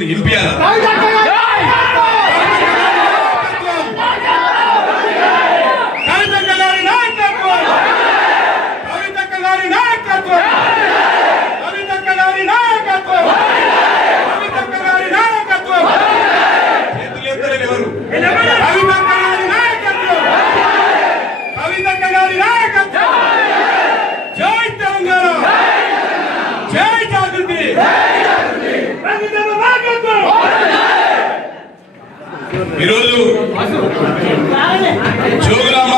ఉంది ఇంపియాల ఈరోజు జోగులాంబ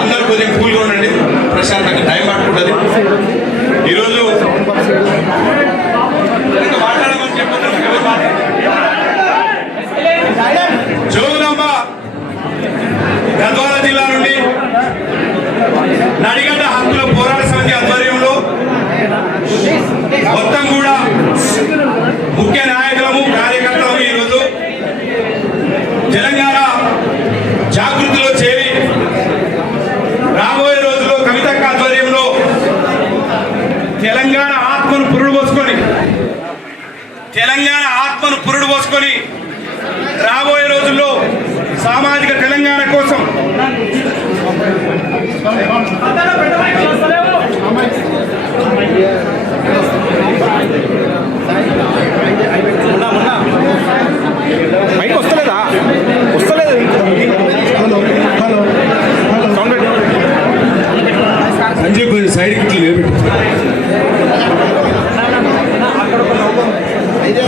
అందరూ కొద్దిగా కూల్గా ఉండండి, ప్రశాంతంగా టైం పట్టుకుంటుంది. ఈరోజు మాట్లాడమని చెప్తున్నాను. జోగులాంబ గద్వాల జిల్లా నుండి నడిగడ్డ హక్కుల పోరాట సమితి ఆధ్వర్యంలో మొత్తం కూడా ముఖ్య నాయకులము కార్యకర్తలము ఈరోజు తెలంగాణ జాగృతిలో చేరి రాబోయే రోజుల్లో కవితక్క ఆధ్వర్యంలో తెలంగాణ ఆత్మను పురుడు పోసుకొని రాబోయే రోజుల్లో సామాజిక తెలంగాణ కోసం సంజయ్ సైడ్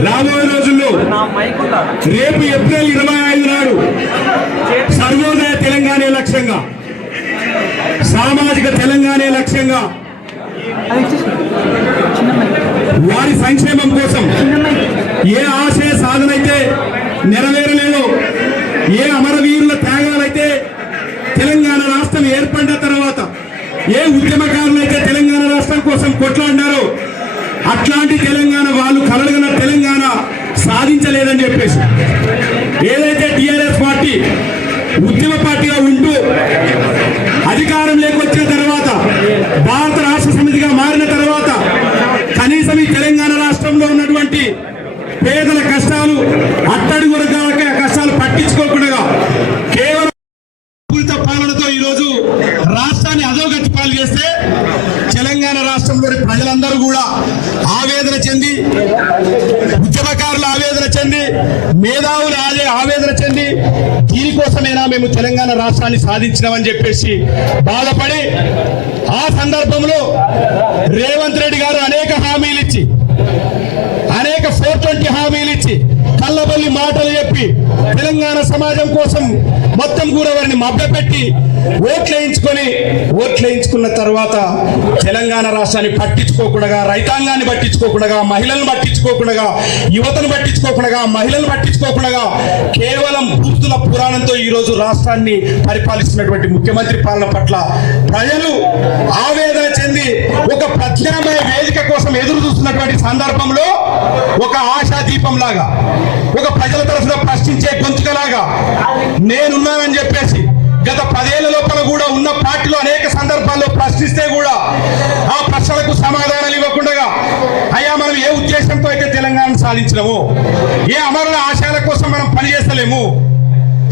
రాబోయే రోజుల్లో రేపు ఏప్రిల్ 25 నాడు సర్వోదయ తెలంగాణ లక్ష్యంగా, సామాజిక తెలంగాణ లక్ష్యంగా, వారి సంక్షేమం కోసం ఏ ఆశయ సాధన అయితే నెరవేరలేదో, ఏ అమరవీరుల త్యాగాలైతే తెలంగాణ రాష్ట్రం ఏర్పడిన తర్వాత ఏ ఉద్యమకారులైతే తెలంగాణ రాష్ట్రం కోసం కొట్లాడినారో అట్లాంటి తెలంగాణ వాళ్ళు కలలుగల తెలంగాణ సాధించలేదని చెప్పేసి ఏదైతే టీఆర్ఎస్ పార్టీ ఉద్యమ పార్టీగా ఉంటూ అధికారంలోకి వచ్చిన తర్వాత, భారత రాష్ట్ర సమితిగా మారిన తర్వాత కనీసం ఈ తెలంగాణ రాష్ట్రంలో ఉన్నటువంటి పేదల కష్టాలు, అట్టడుగు వర్గాల కష్టాలు పట్టించుకోకుండా కేవలం పాలనతో ఈరోజు రాష్ట్రాన్ని అధోగతి పాలు చేస్తే తెలంగాణ రాష్ట్రంలోని ప్రజలందరూ కూడా ఆవేదన చెంది, ఉద్యమకారులు ఆవేదన చెంది, మేధావులు ఆవేదన చెంది దీనికోసమైనా మేము తెలంగాణ రాష్ట్రాన్ని సాధించినామని చెప్పేసి బాధపడి ఆ సందర్భంలో రేవంత్ రెడ్డి గారు అనేక హామీలు ఇచ్చి, అనేక 420 హామీలు ఇచ్చి, కళ్ళబొల్లి మాటలు చెప్పి తెలంగాణ సమాజం కోసం మొత్తం కూడా వారిని మభ్యపెట్టి ఓట్లేయించుకున్న తర్వాత తెలంగాణ రాష్ట్రాన్ని పట్టించుకోకుండా, రైతాంగాన్ని పట్టించుకోకుండా, మహిళలను పట్టించుకోకుండా, యువతను పట్టించుకోకుండా, మహిళలను పట్టించుకోకుండా కేవలం బూతుల పురాణంతో ఈరోజు రాష్ట్రాన్ని పరిపాలిస్తున్నటువంటి ముఖ్యమంత్రి పాలన పట్ల ప్రజలు ఆవేదన చెంది ఒక ప్రత్యామ్నాయ వేదిక కోసం ఎదురు చూస్తున్నటువంటి సందర్భంలో ఒక ఆశా దీపం లాగా, ఒక ప్రజల తరఫున ప్రశ్నించే గొంతుకలాగా నేనున్నానని చెప్పేసి గత 10 ఏళ్ల లోపల కూడా ఉన్న పార్టీలో అనేక సందర్భాల్లో ప్రశ్నిస్తే కూడా ఆ ప్రశ్నలకు సమాధానాలు ఇవ్వకుండా, అయ్యా మనం ఏ ఉద్దేశంతో అయితే తెలంగాణను సాధించినాము, ఏ అమరుల ఆశయాల కోసం మనం పనిచేస్తలేము,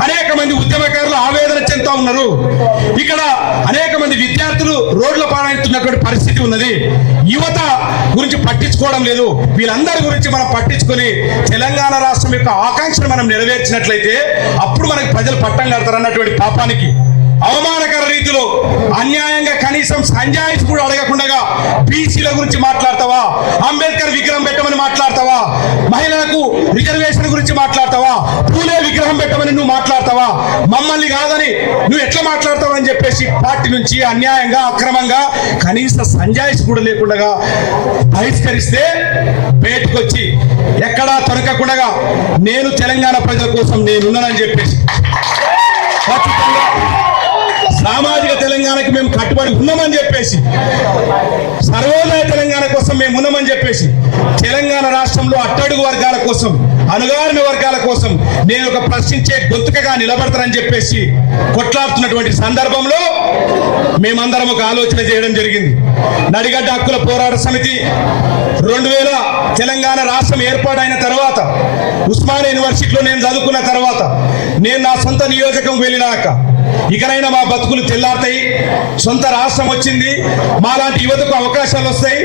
అనేక మంది ఉద్యమకారులు ఆవేదన చెందుతా ఉన్నారు. ఇక్కడ అనేక మంది విద్యార్థులు రోడ్ల పాలవుతున్నటువంటి పరిస్థితి ఉన్నది. యువత గురించి పట్టించుకోవడం లేదు. వీళ్ళందరి గురించి మనం పట్టించుకొని తెలంగాణ రాష్ట్రం యొక్క ఆకాంక్షను మనం నెరవేర్చినట్లయితే అప్పుడు మనకి ప్రజలు పట్టం కడతారు అన్నటువంటి పాపానికి అవమానకర రీతిలో అన్యాయంగా కనీసం సంజాయిషి కూడా అడగకుండా బీసీల గురించి మాట్లాడతావా, అంబేద్కర్ విగ్రహం పెట్టమని మాట్లాడతావా, మహిళలకు రిజర్వేషన్ గురించి మాట్లాడతావా, పూలే విగ్రహం పెట్టమని నువ్వు మాట్లాడతావా, మమ్మల్ని కాదని నువ్వు ఎట్లా మాట్లాడతావు అని చెప్పేసి పార్టీ నుంచి అన్యాయంగా అక్రమంగా కనీస సంజాయిషి కూడా లేకుండా బహిష్కరిస్తే బయటకు వచ్చి ఎక్కడా తొనకకుండా నేను తెలంగాణ ప్రజల కోసం నేనున్నానని చెప్పేసి ఖచ్చితంగా సామాజిక తెలంగాణకి మేము కట్టుబడి ఉన్నామని చెప్పేసి, సర్వోదయ తెలంగాణ కోసం మేము ఉన్నామని చెప్పేసి, తెలంగాణ రాష్ట్రంలో అట్టడుగు వర్గాల కోసం, అణగారిన వర్గాల కోసం నేను ఒక ప్రశ్నించే గొంతుకగా నిలబడతానని చెప్పేసి కొట్లాడుతున్నటువంటి సందర్భంలో మేమందరం ఒక ఆలోచన చేయడం జరిగింది. నడిగడ్డ హక్కుల పోరాట సమితి 2000 తెలంగాణ రాష్ట్రం ఏర్పాటైన తర్వాత, ఉస్మానియా యూనివర్సిటీలో నేను చదువుకున్న తర్వాత, నేను నా సొంత నియోజకం వెళ్ళినాక ఇకనైనా మా బతుకులు తెల్లారుతాయి, సొంత రాష్ట్రం వచ్చింది, మాలాంటి యువతకు అవకాశాలు వస్తాయి,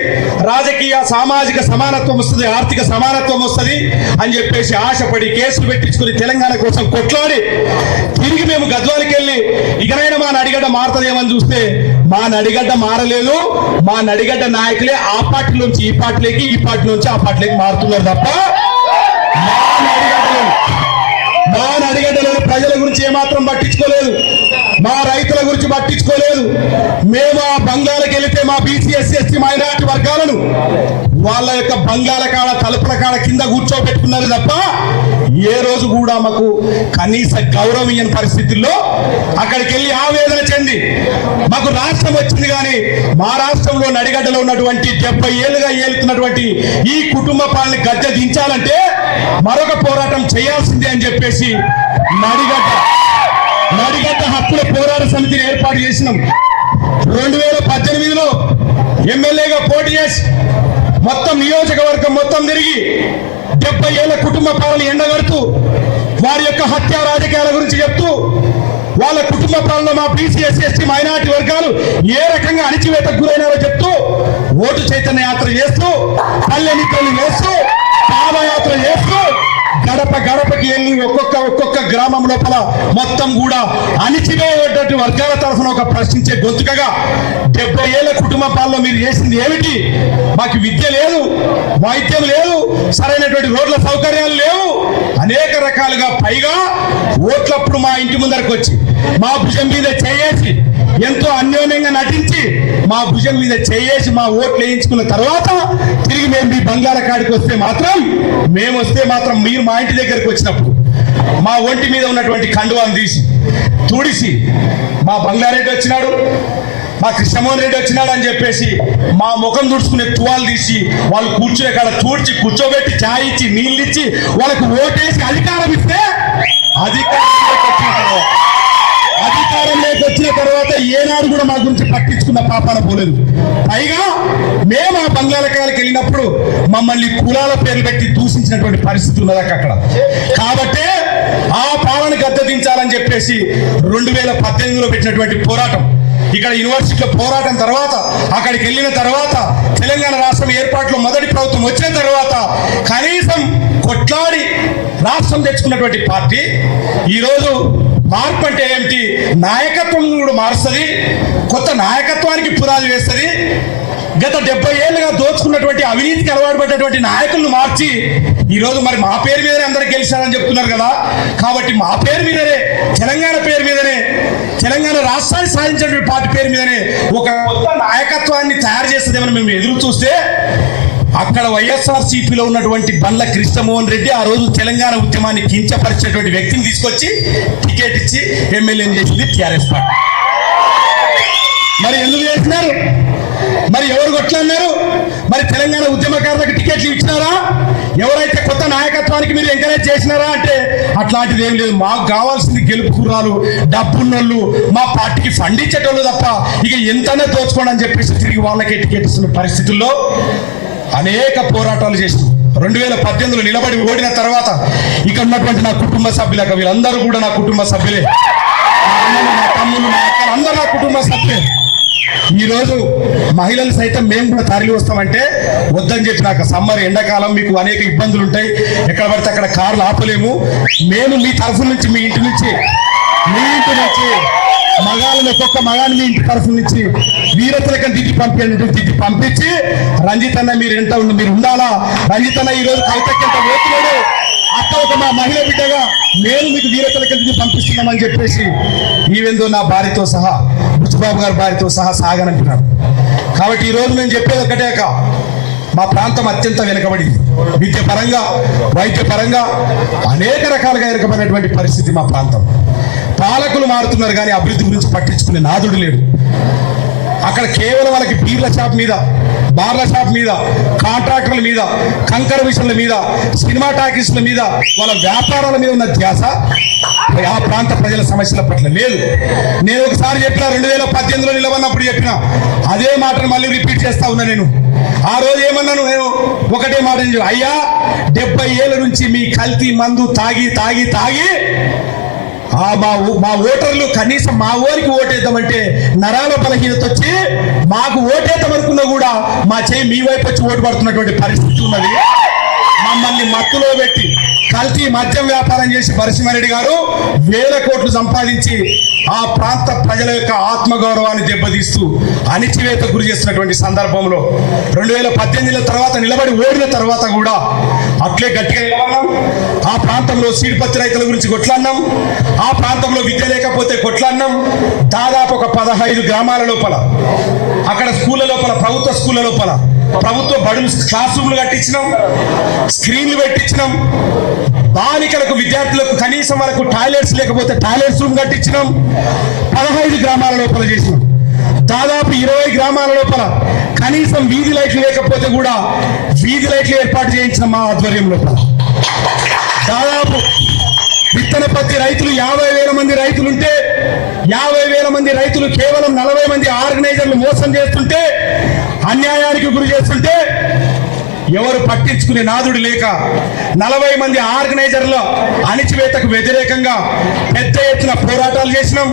రాజకీయ సామాజిక సమానత్వం వస్తుంది, ఆర్థిక సమానత్వం వస్తుంది అని చెప్పేసి ఆశపడి కేసులు పెట్టించుకుని తెలంగాణ కోసం కొట్లాడి తిరిగి మేము గద్వాలకి వెళ్ళి ఇకనైనా మా నడిగడ్డ మారుతుందేమని చూస్తే మా నడిగడ్డ మారలేదు. మా నడిగడ్డ నాయకులే ఆ పార్టీ నుంచి ఈ పార్టీలోకి, ఈ పార్టీ నుంచి ఆ పార్టీలోకి మారుతున్నారు తప్ప మా నడిగడ్డలోని ప్రజల గురించి ఏమాత్రం పట్టించుకోలేదు, మా రైతుల గురించి పట్టించుకోలేదు. మేము ఆ బంగ్లాలకు వెళితే మా బీసీ ఎస్సీ ఎస్టీ మైనారిటీ వర్గాలను వాళ్ళ యొక్క బంగ్లాల కాడ, తలుపుల కాడ కింద కూర్చోబెట్టుకున్నారు తప్ప ఏ రోజు కూడా మాకు కనీస గౌరవీయని పరిస్థితుల్లో అక్కడికి వెళ్ళి ఆవేదన చెంది మాకు రాష్ట్రం వచ్చింది. కానీ మా రాష్ట్రంలో నడిగడ్డలో ఉన్నటువంటి 70 ఏళ్ళుగా ఏలుతున్నటువంటి ఈ కుటుంబ పాలన గద్దె దించాలంటే మరొక పోరాటం చేయాల్సిందే అని చెప్పేసి నడిగడ్డ హక్కుల పోరాట సమితిని ఏర్పాటు చేసినాం. 2018లో ఎమ్మెల్యేగా పోటీ చేసి మొత్తం నియోజకవర్గం మొత్తం తిరిగి 70 ఏళ్ల కుటుంబ పాలన ఎండగడుతూ వారి యొక్క హత్య రాజకీయాల గురించి చెప్తూ, వాళ్ళ కుటుంబ పాలన మా బీసీ ఎస్సీ ఎస్టీ మైనారిటీ వర్గాలు ఏ రకంగా అణిచివేతకు గురైనారో చెప్తూ, ఓటు చైతన్య యాత్ర చేస్తూ, పల్లె నిద్రలు వేస్తూ, పాదయాత్ర చేస్తూ, గడప గడపకి వెళ్ళి ఒక్కొక్క గ్రామం లోపల మొత్తం కూడా అణిచివేయబడ్డ వర్గాల తరఫున ఒక ప్రశ్నించే గొంతుకగా 70 ఏళ్ల కుటుంబ పాలన మీరు చేసింది ఏమిటి? మాకు విద్య లేదు, వైద్యం లేదు, సరైనటువంటి రోడ్ల సౌకర్యాలు లేవు, అనేక రకాలుగా, పైగా ఓట్లప్పుడు మా ఇంటి ముందరకు వచ్చి మా భుజం మీద చేయేసి ఎంతో అన్యోన్యంగా నటించి మా భుజం మీద చేయేసి మా ఓట్లు వేయించుకున్న తర్వాత తిరిగి మేము మీ బంగాళ కాడికి వస్తే మాత్రం, మేము వస్తే మాత్రం మీరు మా ఇంటి దగ్గరికి వచ్చినప్పుడు మా ఒంటి మీద ఉన్నటువంటి కండువాన్ని తీసి తుడిసి మా బంగారెడ్డి వచ్చినాడు, మా కృష్ణమోహన్ రెడ్డి వచ్చినాడు అని చెప్పేసి మా ముఖం తుడుచుకునే తువాలు తీసి వాళ్ళు కూర్చునే కాడ తూడ్చి కూర్చోబెట్టి ఛాయ్ ఇచ్చి నీళ్ళు ఇచ్చి వాళ్ళకు ఓటేసి అధికారం ఇస్తే అధికారంలోకి వచ్చిన తర్వాత ఏనాడు కూడా మా గురించి పట్టించుకున్న పాపాన పోలేదు. పైగా మేము ఆ బంగాళాఖాలకు వెళ్ళినప్పుడు మమ్మల్ని కులాల పేర్లు పెట్టి దూషించినటువంటి పరిస్థితి ఉన్నదాక అక్కడ. కాబట్టి ఆ పాలన గద్దెదించాలని చెప్పేసి 2018లో పెట్టినటువంటి పోరాటం, ఇక్కడ యూనివర్సిటీలో పోరాటం తర్వాత, అక్కడికి వెళ్ళిన తర్వాత, తెలంగాణ రాష్ట్రం ఏర్పాటులో మొదటి ప్రభుత్వం వచ్చిన తర్వాత కనీసం కొట్లాడి రాష్ట్రం తెచ్చుకున్నటువంటి పార్టీ ఈరోజు మార్పు అంటే ఏమిటి? నాయకత్వం కూడా మారుస్తుంది, కొత్త నాయకత్వానికి పునాది వేస్తుంది. గత 70 ఏళ్ళుగా దోచుకున్నటువంటి అవినీతికి అలవాటు పడ్డటువంటి నాయకులను మార్చి ఈరోజు మరి మా పేరు మీదనే అందరూ గెలిచారని చెప్తున్నారు కదా. కాబట్టి మా పేరు మీదనే, తెలంగాణ పేరు మీదనే, తెలంగాణ రాష్ట్రాన్ని సాధించినటువంటి పార్టీ పేరు మీదనే ఒక కొత్త నాయకత్వాన్ని తయారు చేస్తుందేమని మేము ఎదురు చూస్తే, అక్కడ వైఎస్ఆర్సీపీలో ఉన్నటువంటి బండ్ల కృష్ణమోహన్ రెడ్డి ఆ రోజు తెలంగాణ ఉద్యమాన్ని కించపరిచేటువంటి వ్యక్తిని తీసుకొచ్చి టికెట్ ఇచ్చి ఎమ్మెల్యేని చేసింది టీఆర్ఎస్ పార్టీ. మరి ఎందుకు చేసినారు? మరి ఎవరు కొట్లన్నారు? మరి తెలంగాణ ఉద్యమకారులకు టికెట్లు ఇచ్చినారా? ఎవరైతే కొత్త నాయకత్వానికి మీరు ఎంకరేజ్ చేసినారా అంటే అట్లాంటిది ఏం లేదు. మాకు కావాల్సింది గెలుపు కుర్రాలు, డబ్బున్నోళ్ళు, మా పార్టీకి ఫండ్ ఇచ్చేటోళ్ళు తప్ప ఇక ఎంతనే దోచుకోండి అని చెప్పేసి తిరిగి వాళ్ళకే టికెట్ ఇస్తున్న పరిస్థితుల్లో అనేక పోరాటాలు చేస్తూ 2018లో నిలబడి ఓడిన తర్వాత ఇక్కడ ఉన్నటువంటి నా కుటుంబ సభ్యులకు, వీళ్ళందరూ కూడా నా కుటుంబ సభ్యులే, నా తమ్ముళ్ళు, నా అక్కలు అందరూ నా కుటుంబ సభ్యులే. ఈరోజు మహిళలు సైతం మేము కూడా తరలి వస్తామంటే వద్దని చెప్పి, నాకు సమ్మర్ ఎండాకాలం మీకు అనేక ఇబ్బందులు ఉంటాయి, ఎక్కడ పడితే అక్కడ కార్లు ఆపలేము, మేము మీ తరఫు నుంచి, మీ ఇంటి నుంచి మగాళ్ళని, ఒక్కొక్క మగాన్ని మీ ఇంటి తరఫు నుంచి వీరతులకని దిద్ది పంపించి, రంజిత్ అన్న మీరు ఎంత మీరు ఉండాలా, రంజిత్ అన్న ఈరోజు కవితకెంత పోతున్నాడు, అక్క ఒక మా మహిళ బిడ్డగా మేము మీకు వీరతులకని పంపిస్తున్నామని చెప్పేసి ఈవెందో నా భార్యతో సహా, బుచ్చిబాబు గారి భార్యతో సహా సాగనంటున్నారు. కాబట్టి ఈరోజు నేను చెప్పేది ఒకటేక, మా ప్రాంతం అత్యంత వెనుకబడింది, విద్య పరంగా, వైద్య పరంగా అనేక రకాలుగా వెనుకబడినటువంటి పరిస్థితి మా ప్రాంతం. పాలకులు మారుతున్నారు కానీ అభివృద్ధి గురించి పట్టించుకునే నాదుడు లేడు. అక్కడ కేవలం వాళ్ళకి బీర్ల షాప్ మీద, బార్ల షాప్ మీద, కాంట్రాక్టర్ల మీద, కంకర మిషన్ల మీద, సినిమా టాకీస్ల మీద, వాళ్ళ వ్యాపారాల మీద ఉన్న ధ్యాస ఆ ప్రాంత ప్రజల సమస్యల పట్ల లేదు. నేను ఒకసారి చెప్పిన 2018లో నిలబడినప్పుడు చెప్పిన అదే మాటను మళ్ళీ రిపీట్ చేస్తా ఉన్నా. నేను ఆ రోజు ఏమన్నాను, నేను ఒకటే మాట, అయ్యా 70 ఏళ్ళ నుంచి మీ కల్తీ మందు తాగి తాగి తాగి మా ఓటర్లు కనీసం మా ఊరికి ఓటేద్దామంటే నరాల బలహీనత వచ్చి మాకు ఓటేద్దాం అనుకున్నా కూడా మా చేయి మీ వైపు వచ్చి ఓటు పడుతున్నటువంటి పరిస్థితి ఉన్నది. మమ్మల్ని మత్తులో పెట్టి కల్తీ మద్యం వ్యాపారం చేసి నరసింహారెడ్డి గారు వేల కోట్లు సంపాదించి ఆ ప్రాంత ప్రజల యొక్క ఆత్మగౌరవాన్ని దెబ్బతీస్తూ అణిచివేత గురి చేస్తున్నటువంటి సందర్భంలో 2018 తర్వాత నిలబడి ఓడిన తర్వాత కూడా అట్లే గట్టిగా నిలబడినాం. ఆ ప్రాంతంలో సీడ్పత్తి రైతుల గురించి కొట్లాడినాం. ఆ ప్రాంతంలో విద్య లేకపోతే కొట్లాడినాం. దాదాపు ఒక 15 గ్రామాల లోపల, అక్కడ స్కూళ్ళ లోపల, ప్రభుత్వ స్కూళ్ళ లోపల ప్రభుత్వ బడులు క్లాస్ రూమ్లు కట్టించినాం, స్క్రీన్లు పెట్టించినాం. బాలికలకు విద్యార్థులకు కనీసం వరకు టాయిలెట్స్ లేకపోతే టాయిలెట్స్ రూమ్ కట్టించినాం. 15 గ్రామాల లోపల చేసినాం. దాదాపు 20 గ్రామాల లోపల కనీసం వీధి లైట్లు లేకపోతే కూడా వీధి లైట్లు ఏర్పాటు చేయించిన మా ఆధ్వర్యం లోపల. దాదాపు విత్తన పత్తి రైతులు 50,000 మంది రైతులుంటే 50,000 మంది రైతులు కేవలం 40 మంది ఆర్గనైజర్లు మోసం చేస్తుంటే, అన్యాయానికి గురి చేస్తుంటే ఎవరు పట్టించుకునే నాదుడు లేక 40 మంది ఆర్గనైజర్ల అణిచివేతకు వ్యతిరేకంగా పెద్ద ఎత్తున పోరాటాలు చేసినాం.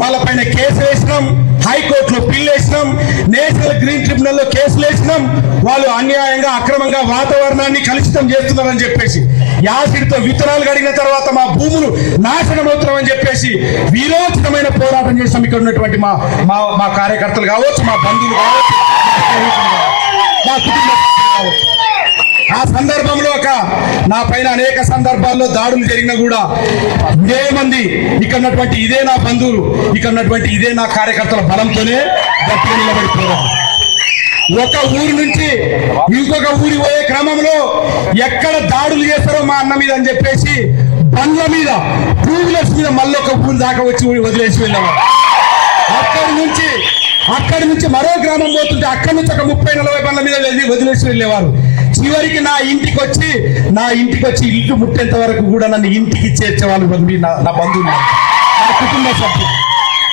వాళ్ళపైన కేసు వేసినాం, హైకోర్టులో పిల్లు వేసినాం, నేషనల్ గ్రీన్ ట్రిబ్యునల్లో కేసులు వేసినాం. వాళ్ళు అన్యాయంగా అక్రమంగా వాతావరణాన్ని కలుషితం చేస్తున్నారని చెప్పేసి, యాసిడ్తో విత్తనాలు కడిగిన తర్వాత మా భూములు నాశనం అవుతున్నామని చెప్పేసి వీరోచితమైన పోరాటం చేసినాం. ఇక్కడ ఉన్నటువంటి మా కార్యకర్తలు కావచ్చు, మా బంధువులు కావచ్చు, మా కుటుంబ కావచ్చు. ఆ సందర్భంలో నా పైన అనేక సందర్భాల్లో దాడులు జరిగినా కూడా ఇదే మంది, ఇక్కడ ఉన్నటువంటి ఇదే నా బంధువులు, ఇక్కడ ఉన్నటువంటి ఇదే నా కార్యకర్తల బలంతోనే గట్టిగా నిలబడిపోయారు. ఒక ఊరి నుంచి ఇంకొక ఊరి పోయే క్రమంలో ఎక్కడ దాడులు చేస్తారో మా అన్న మీద అని చెప్పేసి బండ్ల మీద, టూ వీలర్స్ మీద మళ్ళీ ఒక ఊరి దాకా వచ్చి వదిలేసి వెళ్ళాము. అక్కడి నుంచి మరో గ్రామం పోతుంటే అక్కడి నుంచి ఒక 30-40 బండ్ల మీద వదిలేసి వెళ్ళేవారు. చివరికి నా ఇంటికి వచ్చి ఇల్లు ముట్టేంత వరకు కూడా నన్ను ఇంటికి చేర్చేవాళ్ళు నా బంధువులు, నా కుటుంబ సభ్యులు.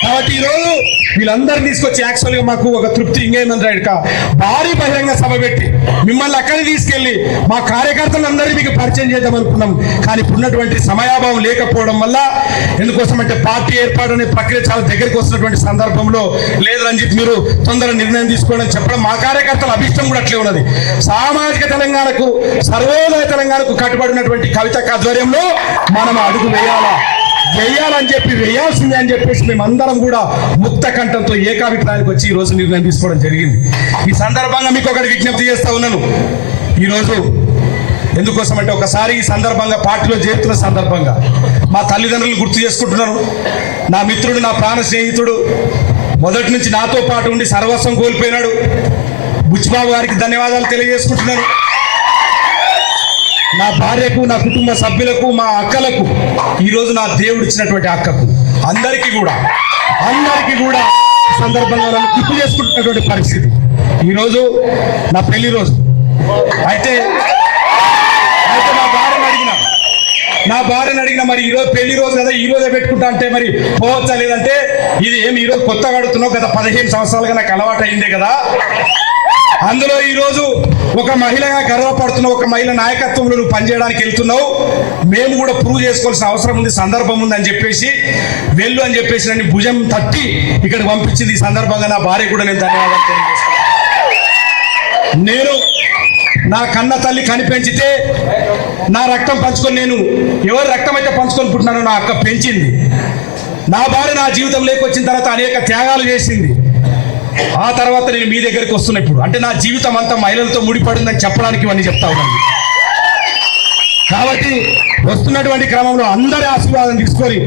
కాబట్టి ఈరోజు వీళ్ళందరినీ తీసుకొచ్చి యాక్చువల్గా మాకు ఒక తృప్తి ఇంకేందంటే భారీ బహిరంగ సభ పెట్టి మిమ్మల్ని అక్కడికి తీసుకెళ్లి మా కార్యకర్తలందరినీ మీకు పరిచయం చేద్దాం అనుకున్నాం. కానీ ఇప్పుడున్నటువంటి సమయాభావం లేకపోవడం వల్ల, ఎందుకోసం అంటే పార్టీ ఏర్పాటు అనే ప్రక్రియ చాలా దగ్గరికి వస్తున్నటువంటి సందర్భంలో లేదు రంజిత్ మీరు తొందరగా నిర్ణయం తీసుకోవడం చెప్పడం మా కార్యకర్తల అభిష్టం కూడా అట్లే ఉన్నది. సామాజిక తెలంగాణకు, సర్వోదయ తెలంగాణకు కట్టుబడినటువంటి కవిత ఆధ్వర్యంలో మనం అడుగు వేయాలని చెప్పి వేయాల్సిందే అని చెప్పేసి మేమందరం కూడా ముక్త కంఠంతో ఏకాభిప్రాయానికి వచ్చి ఈ రోజు నిర్ణయం తీసుకోవడం జరిగింది. ఈ సందర్భంగా మీకు ఒకటి విజ్ఞప్తి చేస్తా ఉన్నాను. ఈరోజు ఎందుకోసం అంటే ఒకసారి ఈ సందర్భంగా పార్టీలో చేరుతున్న సందర్భంగా మా తల్లిదండ్రులు గుర్తు చేసుకుంటున్నాను. నా మిత్రుడు, నా ప్రాణ స్నేహితుడు, మొదటి నుంచి నాతో పాటు ఉండి సర్వస్వం కోల్పోయినాడు బుచ్చిబాబు గారికి ధన్యవాదాలు తెలియజేసుకుంటున్నాను. నా భార్యకు, నా కుటుంబ సభ్యులకు, మా అక్కలకు, ఈరోజు నా దేవుడు ఇచ్చినటువంటి అక్కకు, అందరికీ కూడా సందర్భంగా నన్ను గుర్తు చేసుకుంటున్నటువంటి పరిస్థితి. ఈరోజు నా పెళ్లి రోజు అయితే నా భార్యను అడిగిన మరి ఈరోజు పెళ్లి రోజు కదా, ఈ రోజే పెట్టుకుంటా అంటే మరి పోవచ్చా లేదంటే, ఇది ఏమి ఈరోజు కొత్తగా అడుగుతున్నావు, గత 15 సంవత్సరాలుగా నాకు అలవాటు అయిందే కదా, అందులో ఈరోజు ఒక మహిళగా గర్వపడుతున్నావు, ఒక మహిళ నాయకత్వంలో నువ్వు పనిచేయడానికి వెళ్తున్నావు, మేము కూడా ప్రూవ్ చేసుకోవాల్సిన అవసరం ఉంది, సందర్భం ఉంది అని చెప్పేసి వెళ్ళు అని చెప్పేసి నన్ను భుజం తట్టి ఇక్కడికి పంపించింది. ఈ సందర్భంగా నా భార్య కూడా నేను ధన్యవాదాలు తెలియజేస్తాను. నేను నా కన్న తల్లి కనిపెంచితే నా రక్తం పంచుకొని, నేను ఎవరు రక్తం అయితే పంచుకొని పుట్టినానో నా అక్క పెంచింది. నా భార్య నా జీవితం లేకొచ్చిన తర్వాత అనేక త్యాగాలు చేసింది. ఆ తర్వాత నేను మీ దగ్గరికి వస్తున్నా. ఇప్పుడు అంటే నా జీవితం అంతా మహిళలతో ముడిపడిందని చెప్పడానికి ఇవన్నీ చెప్తా ఉన్నాను. కాబట్టి వస్తున్నటువంటి క్రమంలో అందరి ఆశీర్వాదం తీసుకొని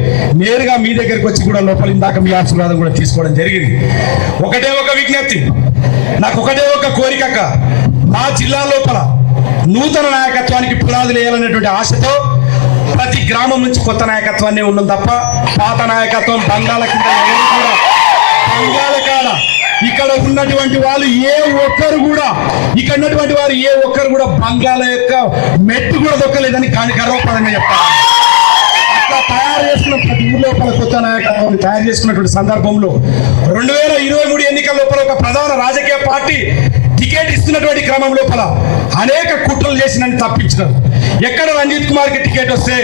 నేరుగా మీ దగ్గరికి వచ్చి కూడా లోపల ఇందాక మీ ఆశీర్వాదం కూడా తీసుకోవడం జరిగింది. ఒకటే ఒక విజ్ఞప్తి, నాకు ఒకటే ఒక కోరిక, మా జిల్లా లోపల నూతన నాయకత్వానికి పునాదులు వేయాలనేటువంటి ఆశతో ప్రతి గ్రామం నుంచి కొత్త నాయకత్వాన్ని ఉన్నాం తప్ప పాత నాయకత్వం బంగాళ కింద ఎవరు కూడా బంగాళ కాడ ఇక్కడ ఉన్నటువంటి వాళ్ళు ఏ ఒక్కరు కూడా ఇక్కడ ఉన్నటువంటి వారు ఏ ఒక్కరు కూడా బంగాళ యొక్క మెట్టు కూడా దొక్కలేదని కానీ గర్వపడంగా చెప్తారు. అట్లా తయారు చేసుకున్న ప్రతి ఊరు లోపల కొత్త నాయకత్వాన్ని తయారు చేసుకున్నటువంటి సందర్భంలో 2023 ఎన్నికల లోపల ఒక ప్రధాన రాజకీయ పార్టీ టికెట్ ఇస్తున్నటువంటి క్రమం లోపల అనేక కుట్రలు చేసినని తప్పించినారు. ఎక్కడ రంజిత్ కుమార్ కి టికెట్ వస్తే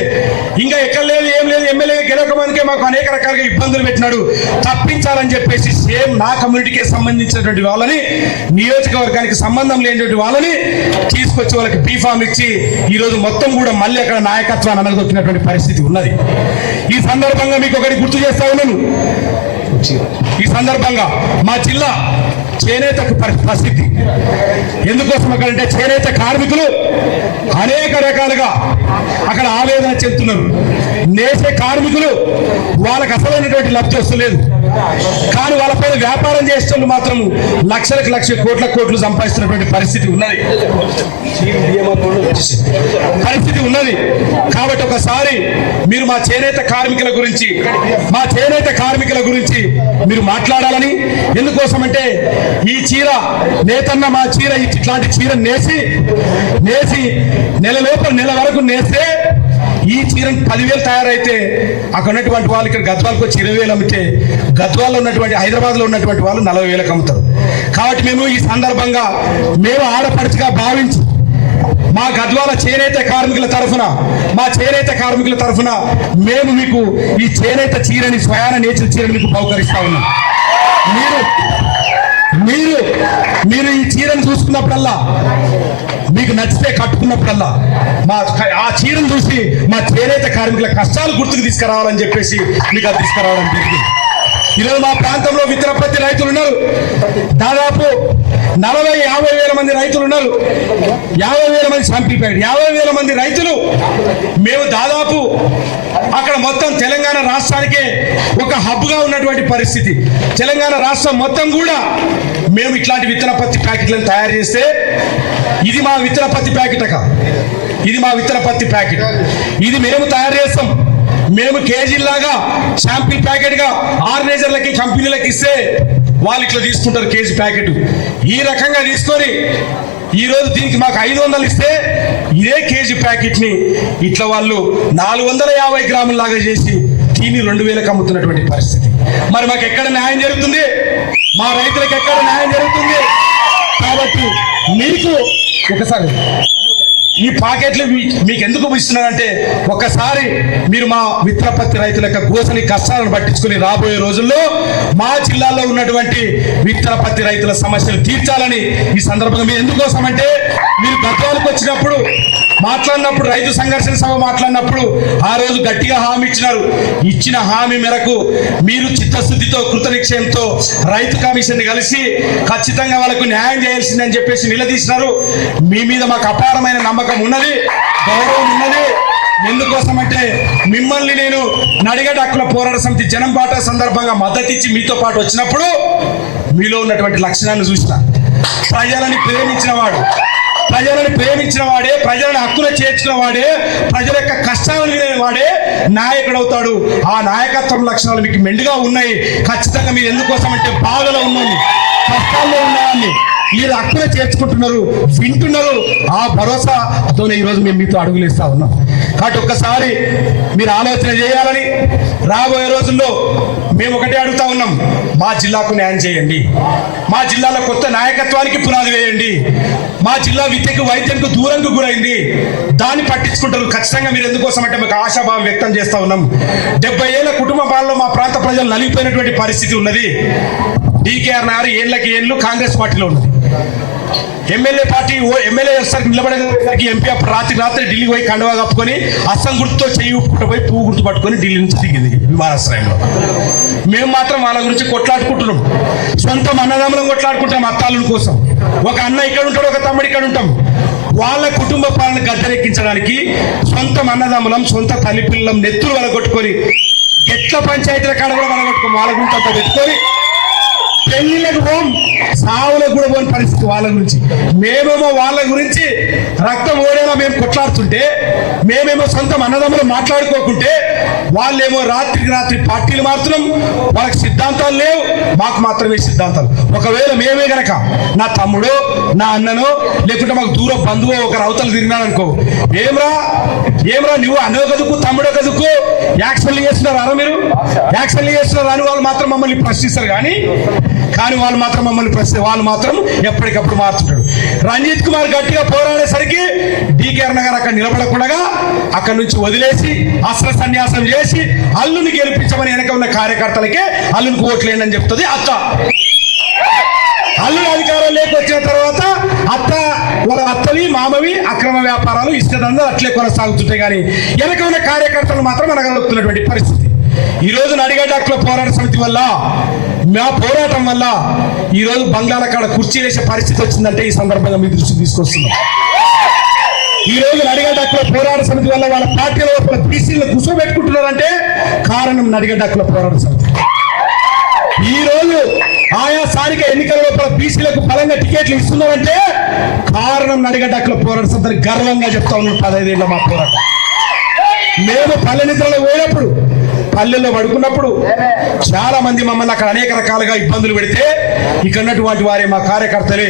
ఇంకా ఎక్కడ లేదు ఏం లేదు ఎమ్మెల్యే గెలవకమానికే మాకు అనేక రకాలుగా ఇబ్బందులు పెట్టినాడు, తప్పించాలని చెప్పేసి సేమ్ నా కమ్యూనిటీకి సంబంధించినటువంటి వాళ్ళని నియోజకవర్గానికి సంబంధం లేనటువంటి వాళ్ళని తీసుకొచ్చి వాళ్ళకి బీఫామ్ ఇచ్చి ఈరోజు మొత్తం కూడా మళ్ళీ అక్కడ నాయకత్వాన్ని అనగదొక్కినటువంటి పరిస్థితి ఉన్నది. ఈ సందర్భంగా మీకు ఒకటి గుర్తు చేస్తా ఉన్నాను. ఈ సందర్భంగా మా జిల్లా చేనేత పరిస్థితి ఎందుకోసం అక్కడంటే చేనేత కార్మికులు అనేక రకాలుగా అక్కడ ఆవేదన చెందుతున్నారు. నేసే కార్మికులు వాళ్ళకి అసలైనటువంటి లబ్ధి వస్తలేదు, కానీ వాళ్ళపైన వ్యాపారం చేసేటోళ్ళు మాత్రం లక్షల కోట్లు సంపాదిస్తున్నటువంటి పరిస్థితి ఉన్నది. కాబట్టి ఒకసారి మీరు మా చేనేత కార్మికుల గురించి మీరు మాట్లాడాలని. ఎందుకోసమంటే ఈ చీర నేతన్న మా చీర ఇట్లాంటి చీర నేసి నెల వరకు నేస్తే ఈ చీర 10,000 తయారైతే అక్కడ ఉన్నటువంటి వాళ్ళు ఇక్కడ గద్వాలకు వచ్చి 20,000 అమ్మితే గద్వాల్లో ఉన్నటువంటి హైదరాబాద్లో ఉన్నటువంటి వాళ్ళు 40,000కి అమ్ముతారు. కాబట్టి మేము ఈ సందర్భంగా మేము ఆడపడుచుగా భావించి మా గద్వాల చేనేత కార్మికుల తరఫున మేము మీకు ఈ చేనేత చీరని స్వయాన నేచిన చీరని మీకు బహుకరిస్తా ఉన్నాం. మీరు ఈ చీరను చూసుకున్నప్పుడల్లా మీకు నచ్చితే కట్టుకున్నప్పుడల్లా ఆ చీరను చూసి మా చేనేత కార్మికుల కష్టాలు గుర్తుకు తీసుకురావాలని చెప్పేసి మీకు అది తీసుకురావడం జరిగింది. ఈరోజు మా ప్రాంతంలో విత్తనపత్తి రైతులు ఉన్నారు. దాదాపు 40-50 వేల మంది రైతులు ఉన్నారు. 50,000 మంది చంపిపోయాడు. 50,000 మంది రైతులు మేము దాదాపు అక్కడ మొత్తం తెలంగాణ రాష్ట్రానికే ఒక హబ్గా ఉన్నటువంటి పరిస్థితి. తెలంగాణ రాష్ట్రం మొత్తం కూడా మేము ఇట్లాంటి విత్తన పత్తి ప్యాకెట్లను తయారు చేస్తే ఇది మా విత్తన పత్తి ప్యాకెట్ ఇది మేము తయారు చేస్తాం. మేము కేజీలాగా శాంపిల్ ప్యాకెట్గా ఆర్గనైజర్లకి కంపెనీలకు ఇస్తే వాళ్ళు ఇట్లా తీసుకుంటారు కేజీ ప్యాకెట్. ఈ రకంగా తీసుకొని ఈరోజు దీనికి మాకు 500 ఇస్తే ఇదే కేజీ ప్యాకెట్ని ఇట్లా వాళ్ళు 450 గ్రాముల చేసి దీన్ని 2,000కి అమ్ముతున్నటువంటి పరిస్థితి. మరి మాకు ఎక్కడ న్యాయం జరుగుతుంది? మా రైతులకు ఎక్కడ న్యాయం జరుగుతుంది? కాబట్టి మీకు ఒకసారి ఈ ప్యాకెట్లు మీకు ఎందుకు ఇస్తున్నారంటే ఒకసారి మీరు మా విత్తనపత్తి రైతుల యొక్క గోసని కష్టాలను పట్టించుకుని రాబోయే రోజుల్లో మా జిల్లాలో ఉన్నటువంటి విత్తనపత్తి రైతుల సమస్యలు తీర్చాలని ఈ సందర్భంగా మీరు ఎందుకోసం అంటే మీరు గద్వాలకు వచ్చినప్పుడు మాట్లాడినప్పుడు రైతు సంఘర్షణ సభ మాట్లాడినప్పుడు ఆ రోజు గట్టిగా హామీ ఇచ్చిన హామీ మేరకు మీరు చిత్తశుద్ధితో కృతనిశ్చయంతో రైతు కమిషన్ కలిసి ఖచ్చితంగా వాళ్ళకు న్యాయం చేయాల్సిందని చెప్పేసి నిలదీసినారు. మీ మీద మాకు అపారమైన నమ్మకం ఉన్నది, గౌరవం ఉన్నది. ఎందుకోసం అంటే మిమ్మల్ని నేను నడిగడ్డ హక్కుల పోరాట సమితి జనం పాట సందర్భంగా మద్దతు ఇచ్చి మీతో పాటు వచ్చినప్పుడు మీలో ఉన్నటువంటి లక్షణాలను చూసిన ప్రజలను ప్రేమించిన వాడే ప్రజలను హక్కులు చేర్చిన వాడే ప్రజల యొక్క కష్టాలను వినే వాడే నాయకుడు అవుతాడు. ఆ నాయకత్వం లక్షణాలు మీకు మెండుగా ఉన్నాయి. ఖచ్చితంగా మీరు ఎందుకోసం అంటే బాధలో ఉన్నాను, కష్టాల్లో ఉన్నాయని మీరు హక్కులు చేర్చుకుంటున్నారు, వింటున్నారు. ఆ భరోసాతోనే ఈరోజు మేము మీతో అడుగులేస్తా ఉన్నాం. కాబట్టి ఒక్కసారి మీరు ఆలోచన చేయాలని రాబోయే రోజుల్లో మేము ఒకటే అడుగుతా ఉన్నాం. మా జిల్లాకు న్యాయం చేయండి, మా జిల్లాలో కొత్త నాయకత్వానికి పునాది వేయండి. మా జిల్లా విద్యకు వైద్యంకు దూరంగా గురైంది, దాన్ని పట్టించుకుంటారు. ఖచ్చితంగా మీరు ఎందుకోసం అంటే మీకు ఆశాభావం వ్యక్తం చేస్తా ఉన్నాం. 70 ఏళ్ల కుటుంబ పాలనలో మా ప్రాంత ప్రజలు నలిగిపోయినటువంటి పరిస్థితి ఉన్నది. DKR నారు ఏళ్ళు కాంగ్రెస్ పార్టీలో ఉన్నది. ఎమ్మెల్యే వస్తారు నిలబడేసరికి ఎంపీ రాత్రి ఢిల్లీకి పోయి కండువా కప్పుకొని అస్సం గుర్తుతో చెయ్యి ఊపుకుంటూ పోయి పువ్వు గుర్తు పట్టుకొని ఢిల్లీ నుంచి దిగింది విమానాశ్రయంలో. మేము మాత్రం వాళ్ళ గురించి కొట్లాడుకుంటున్నాం. సొంత అన్నదమ్ములం కొట్లాడుకుంటాం అత్తాళ్ళ కోసం. ఒక అన్న ఇక్కడ ఉంటాడు, ఒక తమ్ముడు ఇక్కడ ఉంటాం. వాళ్ళ కుటుంబ పాలన గద్దెరెక్కించడానికి సొంత అన్నదమ్ములం, సొంత తల్లి పిల్లలం నెత్తులు వలగొట్టుకొని గెట్ల పంచాయతీల కాడ కూడా వలగొట్టుకోం. వాళ్ళ గురించి అంతా పెట్టుకొని పెళ్లిళ్ళకు సావులకు కూడా పోని పరిస్థితి వాళ్ళ గురించి. మేమేమో వాళ్ళ గురించి రక్తం ఓడేలా మేము కొట్లాడుతుంటే, మేమేమో సొంత అన్నదమ్ములు మాట్లాడుకోకుంటే, వాళ్ళేమో రాత్రికి రాత్రి పార్టీలు మారుతున్నాం. వాళ్ళకి సిద్ధాంతాలు లేవు, మాకు మాత్రమే సిద్ధాంతాలు. ఒకవేళ మేమే గనక నా తమ్ముడు నా అన్నను లేకుంటే మాకు దూర బంధువు ఒకరు అవతలు తిరిగినారనుకో, ఏమ్రా నువ్వు అన్నో కదుకు తమ్ముడో కదుకు యాక్సెంట్లు చేస్తున్నారా మీరు? యాక్సెంట్లు చేస్తున్నారు అని వాళ్ళు మాత్రం మమ్మల్ని ప్రశ్నిస్తారు. కానీ వాళ్ళు మాత్రం మమ్మల్ని వాళ్ళు మాత్రం ఎప్పటికప్పుడు మారుతుంటాడు. రంజిత్ కుమార్ గట్టిగా పోరాడేసరికి డీకే అన్న గారు అక్కడ నిలబడకుండా అక్కడి నుంచి వదిలేసి అస్త్ర సన్యాసం చేసి అల్లుని గెలిపించమని వెనక ఉన్న కార్యకర్తలకే అల్లునికి ఓట్లేండి అని చెప్తుంది అత్త. అల్లుడు అధికారం లేకొచ్చిన తర్వాత వాళ్ళ అత్తవి మామవి అక్రమ వ్యాపారాలు ఇష్టదంగా అట్లే కొనసాగుతుంటాయి. కానీ వెనక ఉన్న కార్యకర్తలు మాత్రం అనగలుగుతున్నటువంటి పరిస్థితి. ఈ రోజు నడిగడ్డ హక్కుల పోరాట సమితి వల్ల, మా పోరాటం వల్ల ఈ రోజు బంగ్లాల కాడ కుర్చీ వేసే పరిస్థితి వచ్చిందంటే ఈ సందర్భంగా మీ దృష్టికి తీసుకొస్తున్నాం. ఈ రోజు నడిగడ్డ హక్కుల పోరాట సమితి వల్ల వాళ్ళ పార్టీలో బీసీలను కూర్చోబెట్టుకుంటున్నారంటే కారణం నడిగడ్డ హక్కుల పోరాట సమితి. ఈ రోజు ఆయా స్థానిక ఎన్నికల లోపల బీసీలకు బలంగా టికెట్లు ఇస్తున్నారంటే కారణం నడిగడ్డ హక్కుల పోరాట సమితిని గర్వంగా చెప్తా ఉన్నాం. 15 ఏళ్ళ మా పోరాటం. మేము పల్లె నిద్రలో పోయినప్పుడు, పల్లెల్లో పడుకున్నప్పుడు చాలా మంది మమ్మల్ని అక్కడ అనేక రకాలుగా ఇబ్బందులు పెడితే ఇక్కడ ఉన్నటువంటి వారే మా కార్యకర్తలే,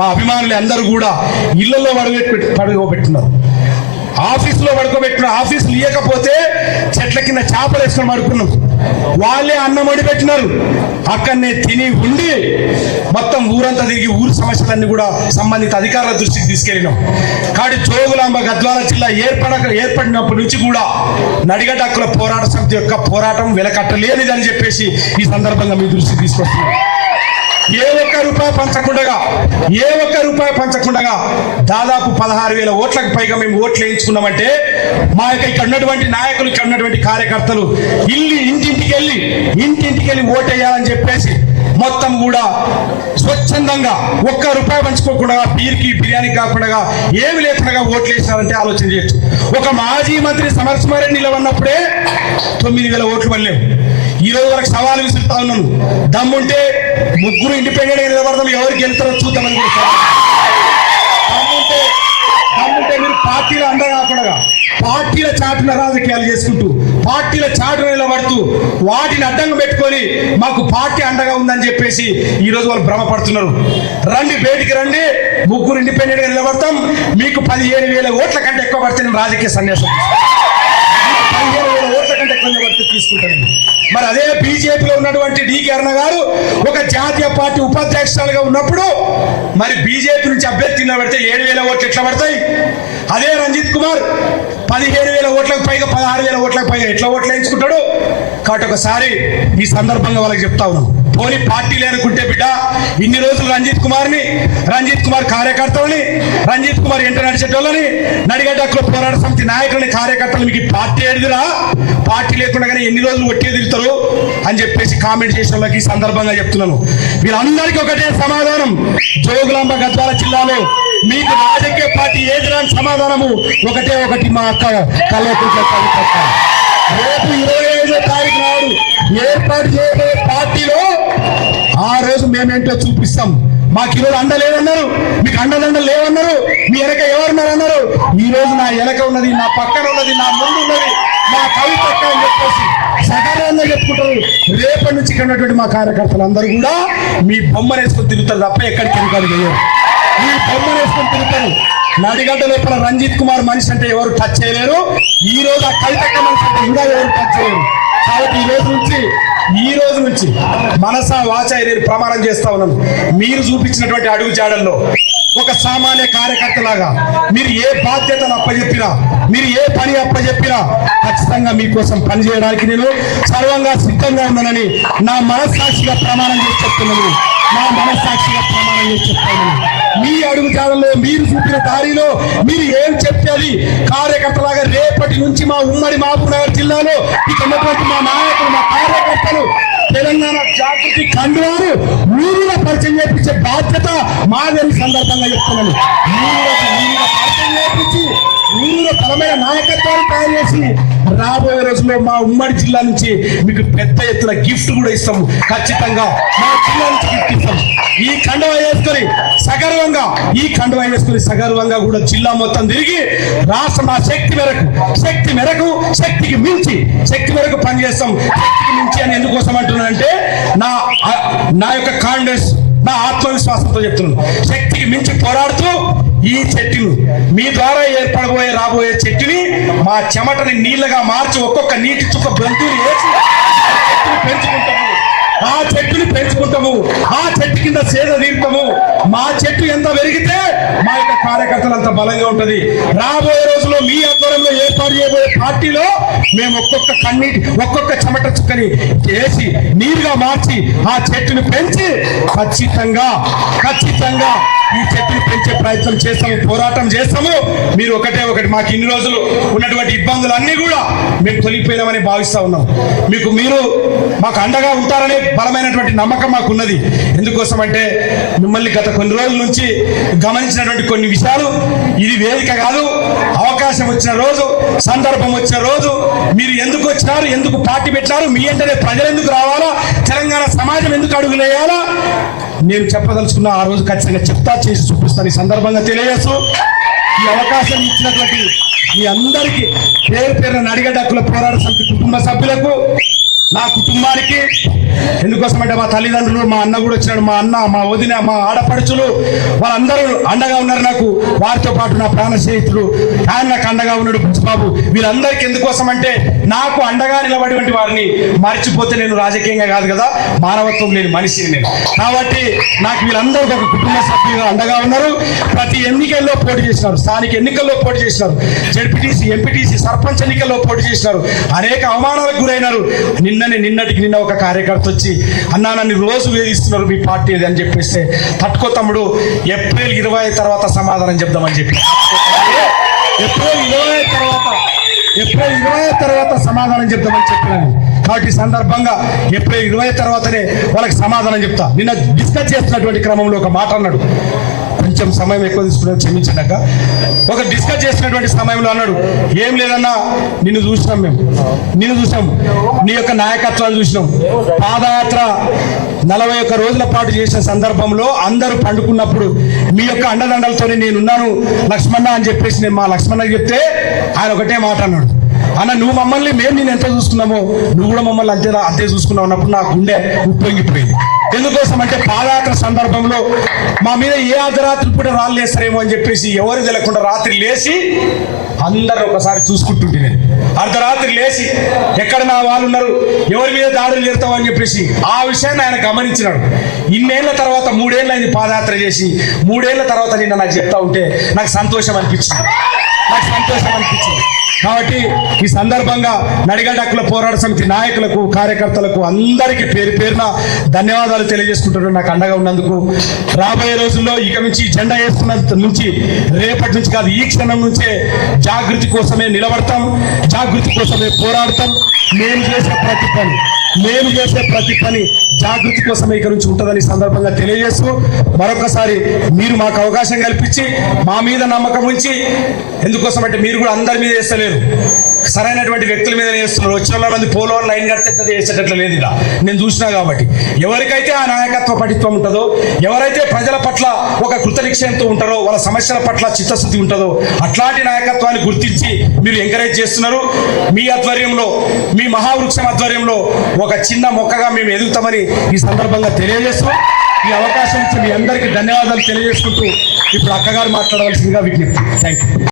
మా అభిమానులే అందరూ కూడా ఇళ్లలో పడుకోబెట్టున్నారు, ఆఫీసులో పడుకోబెట్టున్నారు. ఆఫీసులు ఇవ్వకపోతే చెట్ల కింద చేపలు వేసుకొని పడుకున్నాం. వాళ్ళే అన్నం వండి పెట్టినారు. అక్కడనే తిని ఉండి మొత్తం ఊరంతా తిరిగి ఊరి సమస్యలన్నీ కూడా సంబంధిత అధికారుల దృష్టికి తీసుకెళ్ళినాం. కాబట్టి జోగులాంబ గద్వాల జిల్లా ఏర్పడినప్పటి నుంచి కూడా నడిగడ్డ హక్కుల పోరాట సమితి యొక్క పోరాటం వెలకట్టలేనిదని చెప్పేసి ఈ సందర్భంగా మీ దృష్టికి తీసుకొస్తున్నాం. ఏ ఒక్క రూపాయి పంచకుండా దాదాపు 16,000 ఓట్లకు పైగా మేము ఓట్లు వేయించుకున్నామంటే మా యొక్క ఇక్కడ ఉన్నటువంటి నాయకులు, ఇక్కడ ఉన్నటువంటి కార్యకర్తలు ఇంటింటికి వెళ్ళి ఓటేయాలని చెప్పేసి మొత్తం కూడా స్వచ్ఛందంగా ఒక్క రూపాయి పంచుకోకుండా, బీర్కి బిర్యానీ కాకుండా ఏమి లేకుండా ఓట్లు వేసినారంటే ఆలోచన చేయొచ్చు. ఒక మాజీ మంత్రి సమరసింహారెడ్డి నిలబడినప్పుడే 9,000 ఓట్లు పడలేవు. ఈ రోజు వరకు సవాలు విసురుతా ఉన్నాను, దమ్ముంటే ముగ్గురు ఇండిపెండెంట్ గా నిలబడదాం, ఎవరు గెలుస్తారో చూద్దామని కూడా. దమ్ముంటే మీరు పార్టీల అండ కాకుండా పార్టీల చాటున రాజకీయాలు చేసుకుంటూ, పార్టీల చాటున నిలబడుతూ వాటిని అడ్డంగా పెట్టుకొని మాకు పార్టీ అండగా ఉందని చెప్పేసి ఈ రోజు వాళ్ళు భ్రమపడుతున్నారు. రండి, బయటికి రండి, ముగ్గురు ఇండిపెండెంట్ గా నిలబడతాం, మీకు 17,000 ఓట్ల కంటే ఎక్కువ పడితే నేను రాజకీయ సన్యాసం 15,000 ఓట్ల కంటే ఎక్కువ నిలబడితే తీసుకుంటాను. మరి అదే బీజేపీలో ఉన్నటువంటి డీకే అరుణ గారు ఒక జాతీయ పార్టీ ఉపాధ్యక్షులుగా ఉన్నప్పుడు మరి బీజేపీ నుంచి అభ్యర్థి నిలబడితే 7,000 ఓట్లు ఎట్లా పడతాయి? అదే రంజిత్ కుమార్ 15,000 ఓట్లకు పైగా 16,000 ఓట్లకు పైగా ఎట్లా ఓట్లు వేయించుకుంటాడు? కాబట్టి ఒకసారి ఈ సందర్భంగా వాళ్ళకి చెప్తా ఉన్నాం, పోనీ పార్టీలు అనుకుంటే బిడ్డ ఇన్ని రోజులు రంజిత్ కుమార్ కార్యకర్తలని, రంజిత్ కుమార్ ఎంట నడిచేటోళ్ళని, నడిగడ్డ హక్కుల పోరాట సమితి నాయకులని, కార్యకర్తలు మీకు పార్టీ ఏడిదిరా, పార్టీ లేకుండా ఎన్ని రోజులు ఒట్టే తిరుగుతారు అని చెప్పేసి కామెంట్ చేసిన వాళ్ళకి ఈ సందర్భంగా చెప్తున్నాను. వీళ్ళందరికీ ఒకటే సమాధానం, జోగులాంబ గద్వాల జిల్లాలో మీకు రాజకీయ పార్టీ ఏదిరాని సమాధానము ఒకటి, మా అక్క కల్వకుంట్ల కవిత. రేపు 25వ తారీఖు నాడు ఏర్పాటు చేయబోయే పార్టీలో ఆ రోజు మేమేంటో చూపిస్తాం. మాకు ఈరోజు అండ లేవన్నారు, మీకు అండదండలు లేవన్నారు, మీ వెనక ఎవరున్నారన్నారు. ఈ రోజు నా వెనక ఉన్నది, నా పక్కన ఉన్నది, నా ముందు ఉన్నది మా కవిత అని చెప్పేసి సగర్వంగా చెప్పుకుంటారు. రేపటి నుంచి ఇక్కడ ఉన్నటువంటి మా కార్యకర్తలు అందరూ కూడా మీ బొమ్మను వేసుకొని తిరుగుతారు తప్ప ఎక్కడికి వెనకాడు. మీ బొమ్మను వేసుకొని తిరుగుతారు. నడిగడ్డ లోపల రంజిత్ కుమార్ మనిషి అంటే ఎవరు టచ్ చేయలేరు. ఈ రోజు ఆ కవితక్క మనిషి అంటే ఇంకా ఎవరు టచ్ చేయలేరు. కాబట్టి ఈ రోజు నుంచి మనసా వాచా నేను ప్రమాణం చేస్తా ఉన్నాను, మీరు చూపించినటువంటి అడుగు జాడల్లో ఒక సామాన్య కార్యకర్తలాగా మీరు ఏ బాధ్యతను అప్పచెప్పినా, మీరు ఏ పని అప్పచెప్పినా ఖచ్చితంగా మీకోసం పనిచేయడానికి నేను సర్వంగా సిద్ధంగా ఉన్నానని నా మనస్సాక్షిగా ప్రమాణం చేసి చెప్తున్నాను. మీ అడుగు జాడల్లో, మీరు చూపిన దారిలో మీరు ఏం చెప్పాలి కార్యకర్తలాగా రేపటి నుంచి మా ఉమ్మడి మహబూబ్నగర్ జిల్లాలో ఇక్కడ ఉన్నటువంటి మా నాయకులు, మా కార్యకర్తలు తెలంగాణ జాగృతి కండువారు ఊరిలో పరిచయం చేయించే బాధ్యత మాదని సందర్భంగా చెప్తున్నాను. పరిచయం చేయించి ఊరిలో బలమైన నాయకత్వాన్ని తయారు చేసి రాబోయే రోజుల్లో మా ఉమ్మడి జిల్లా నుంచి మీకు పెద్ద ఎత్తున గిఫ్ట్ కూడా ఇస్తాము. ఖచ్చితంగా మా జిల్లా నుంచి గిఫ్ట్ ఇస్తాం. ఈ కండువా వేసుకొని సగర్వంగా కూడా జిల్లా మొత్తం తిరిగి రాష్ట్రం నా శక్తి మేరకు శక్తికి మేరకు పనిచేస్తాం. శక్తికి మించి అని ఎందుకోసం అంటున్నానంటే నా యొక్క కాన్ఫిడెన్స్, నా ఆత్మవిశ్వాసంతో చెప్తున్నాను. శక్తికి మించి పోరాడుతూ ఈ చెట్టును మీ ద్వారా రాబోయే చెట్టుని మా చెమటని నీళ్ళగా మార్చి ఒక్కొక్క నీటి చుక్క బంతులు వేసి చెట్టుని పెంచుకుంటాము. ఆ చెట్టు కింద సేద తీరుతాము. మా చెట్టు ఎంత పెరిగితే మా యొక్క కార్యకర్తలు అంత బలంగా ఉంటది. రాబోయే రోజుల్లో మీ ఆధ్వర్యంలో ఏర్పాటు చేయబోయే పార్టీలో మేము ఒక్కొక్క చెమట చుక్కని వేసి నీరుగా మార్చి ఆ చెట్టుని పెంచి ఖచ్చితంగా ఈ చెట్టుని పెంచే ప్రయత్నం చేస్తాము, పోరాటం చేస్తాము. మీరు ఒకటి మాకు ఇన్ని రోజులు ఉన్నటువంటి ఇబ్బందులన్నీ కూడా మేము తొలిగిపోయినామని భావిస్తా ఉన్నాం. మీరు మాకు అండగా ఉంటారనే బలమైనటువంటి నమ్మకం మాకున్నది. ఎందుకోసం అంటే మిమ్మల్ని గత కొన్ని రోజుల నుంచి గమనించినటువంటి కొన్ని విషయాలు, ఇది వేదిక కాదు, అవకాశం వచ్చిన రోజు, సందర్భం వచ్చిన రోజు మీరు ఎందుకు వచ్చినారు, ఎందుకు పార్టీ పెట్టినారు, మీ అంటేనే ప్రజలు ఎందుకు రావాలా, తెలంగాణ సమాజం ఎందుకు అడుగులేయాలా నేను చెప్పదలుచుకున్న ఆ రోజు ఖచ్చితంగా చేసి చూపిస్తాను. ఈ సందర్భంగా తెలియజేస్తూ ఈ అవకాశం ఇచ్చినటువంటి మీ అందరికీ పేరు నడిగడ్డ హక్కుల పోరాట సమితి కుటుంబ సభ్యులకు, నా కుటుంబానికి, ఎందుకోసమంటే మా తల్లిదండ్రులు, మా అన్న కూడా వచ్చినాడు, మా అన్న, మా వదిన, మా ఆడపడుచులు వాళ్ళందరూ అండగా ఉన్నారు నాకు. వారితో పాటు నా ప్రాణ స్నేహితుడు ఆయన నాకు అండగా ఉన్నాడు బాబు. వీళ్ళందరికీ ఎందుకోసం అంటే నాకు అండగా నిలబడినటువంటి వారిని మర్చిపోతే నేను రాజకీయంగా కాదు కదా, మానవత్వం లేని మనిషిని నేను. కాబట్టి నాకు వీళ్ళందరికీ ఒక కుటుంబ సభ్యులుగా అండగా ఉన్నారు. ప్రతి ఎన్నికల్లో పోటీ చేసినారు, స్థానిక ఎన్నికల్లో పోటీ చేసినారు, జడ్పీటీసీ, ఎంపీటీసీ, సర్పంచ్ ఎన్నికల్లో పోటీ చేసినారు, అనేక అవమానాలకు గురైనారు. నిన్నటికి ఒక కార్యకర్త వచ్చి అన్నా నన్ను రోజు వేధిస్తున్నారు మీ పార్టీ ఏది అని చెప్పేస్తే, తట్టుకో తమ్ముడు, ఏప్రిల్ 20 తర్వాత సమాధానం చెప్దామని చెప్పి ఏప్రిల్ 20 తర్వాత సమాధానం చెప్తామని చెప్పినాను. కాబట్టి ఈ సందర్భంగా ఏప్రిల్ 20 తర్వాతనే వాళ్ళకి సమాధానం చెప్తా. నిన్న డిస్కస్ చేస్తున్నటువంటి క్రమంలో ఒక మాట అన్నాడు, కొంచెం సమయం ఎక్కువ తీసుకున్నాను క్షమించడాక. ఒక డిస్కస్ చేసినటువంటి సమయంలో అన్నాడు, ఏం లేదన్నా నిన్ను చూసినాం, నీ యొక్క నాయకత్వాన్ని చూసినాం. పాదయాత్ర 41 రోజుల పాటు చేసిన సందర్భంలో అందరూ పండుకున్నప్పుడు మీ యొక్క అండదండలతోనే నేనున్నాను లక్ష్మణ అని చెప్పేసి నేను మా లక్ష్మణకి చెప్తే ఆయన ఒకటే మాట అన్నాడు, అన్న నువ్వు మమ్మల్ని మేము నేను ఎంత చూసుకున్నామో నువ్వు కూడా మమ్మల్ని అంతే చూసుకున్నావు అన్నప్పుడు నా గుండె ఉప్పొంగిపోయింది. ఎందుకోసం అంటే పాదయాత్ర సందర్భంలో మా మీద ఏ అర్ధరాత్రి పూట రాళ్ళు వేస్తారేమో అని చెప్పేసి ఎవరు తెలియకుండా రాత్రి లేచి అందరూ ఒకసారి చూసుకుంటుంటే నేను అర్ధరాత్రి లేచి ఎక్కడ నా వాళ్ళు ఉన్నారు, ఎవరి మీద దాడులు చేస్తావు అని చెప్పేసి ఆ విషయాన్ని ఆయన గమనించినాడు. ఇన్నేళ్ల తర్వాత 3 ఏళ్ళు అయింది పాదయాత్ర చేసి, 3 ఏళ్ల తర్వాత నిన్న నాకు చెప్తా ఉంటే నాకు సంతోషం అనిపించింది. కాబట్టి ఈ సందర్భంగా నడిగడ్డ హక్కుల పోరాట సమితి నాయకులకు, కార్యకర్తలకు అందరికీ పేరున ధన్యవాదాలు తెలియజేసుకుంటున్నాను నాకు అండగా ఉన్నందుకు. రాబోయే రోజుల్లో ఇక నుంచి జెండా వేసుకున్న నుంచి, రేపటి నుంచి కాదు, ఈ క్షణం నుంచే జాగృతి కోసమే నిలబడతాం, జాగృతి కోసమే పోరాడతాం. మేము చేసే ప్రతి పని జాగృతి కోసమే ఇక నుంచి ఉంటుందని సందర్భంగా తెలియజేస్తూ, మరొకసారి మీరు మాకు అవకాశం కల్పించి మా మీద నమ్మకం ఉంచి, ఎందుకోసం అంటే మీరు కూడా అందరి మీద వేస్తలేరు, సరైనటువంటి వ్యక్తుల మీద వేస్తున్నారు. వచ్చిన మంది పోలో లైన్ కడితే వేసేటట్లు లేదు. ఇలా నేను చూసినా కాబట్టి ఎవరికైతే ఆ నాయకత్వ పటిత్వం ఉంటుందో, ఎవరైతే ప్రజల పట్ల ఒక కృతనిశ్చయంతో ఉంటారో, వాళ్ళ సమస్యల పట్ల చిత్తశుద్ధి ఉంటుందో అట్లాంటి నాయకత్వాన్ని గుర్తించి మీరు ఎంకరేజ్ చేస్తున్నారు. మీ ఆధ్వర్యంలో, మీ మహావృక్షం ఆధ్వర్యంలో ఒక చిన్న మొక్కగా మేము ఎదుగుతామని ఈ సందర్భంగా తెలియజేస్తూ, ఈ అవకాశం ఇచ్చి మీ అందరికీ ధన్యవాదాలు తెలియజేసుకుంటూ ఇప్పుడు అక్కగారు మాట్లాడవలసిందిగా విజ్ఞప్తి. Thank you.